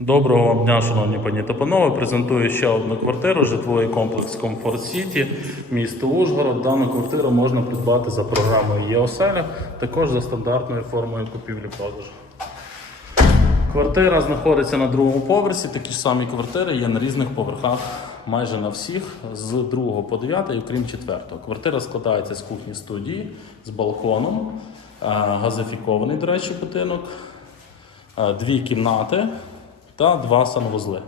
Доброго вам дня, шановні пані та панове. Презентую ще одну квартиру, житловий комплекс Комфорт Сіті, місто Ужгород. Дану квартиру можна придбати за програмою ЄОСЕЛЯ, також за стандартною формою купівлі-продажу. Квартира знаходиться на другому поверсі. Такі ж самі квартири є на різних поверхах, майже на всіх, з 2 по 9, окрім 4. Квартира складається з кухні студії, з балконом, е, газифікований, до речі, будинок, е, дві кімнати та два санвузли.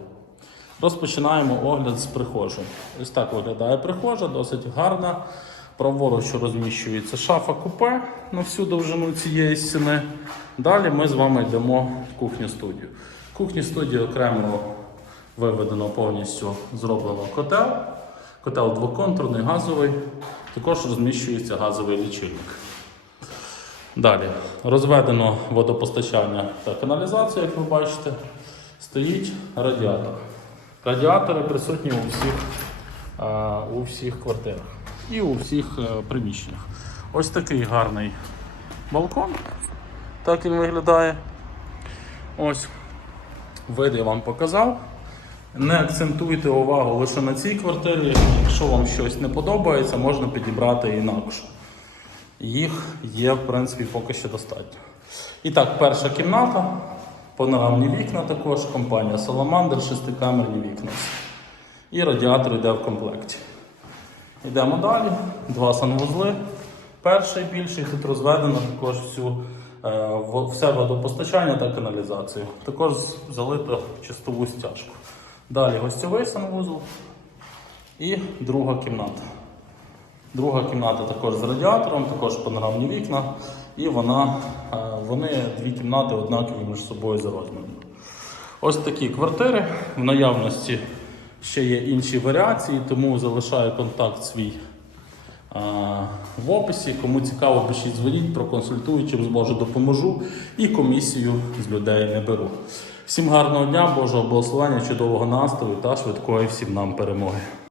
Розпочинаємо огляд з прихожої. Ось так виглядає прихожа, досить гарна. Праворуч розміщується шафа купе на всю довжину цієї стіни. Далі ми з вами йдемо в кухню студію. Окремо виведено повністю зроблено котел. Котел двоконтурний, газовий. Також розміщується газовий лічильник. Далі розведено водопостачання та каналізацію, як ви бачите. Стоїть радіатор. Радіатори присутні у всіх, е, у всіх квартирах і у всіх е, приміщеннях. Ось такий гарний балкон. Так він виглядає. Ось. Вид я вам показав. Не акцентуйте увагу лише на цій квартирі. Якщо вам щось не подобається, можна підібрати інакше. Їх є, в принципі, поки що достатньо. І так, перша кімната, панорамні вікна також, компанія Salamander, шестикамерні вікна. І радіатор йде в комплекті. Йдемо далі. Два санвузли. Перший більший, тут розведено також всю, е, все водопостачання та каналізацію. Також залито чистову стяжку. Далі гостьовий санвузол і друга кімната. Друга кімната також з радіатором, також панорамні вікна, і вона, е, вони дві кімнати однакові між собою за розміром. Ось такі квартири. В наявності ще є інші варіації, тому залишаю контакт свій е, в описі. Кому цікаво, пишіть дзвоніть, проконсультую, чим зможу допоможу. І комісію з людей не беру. Всім гарного дня, Божого благословення, чудового настрою та швидкої всім нам перемоги.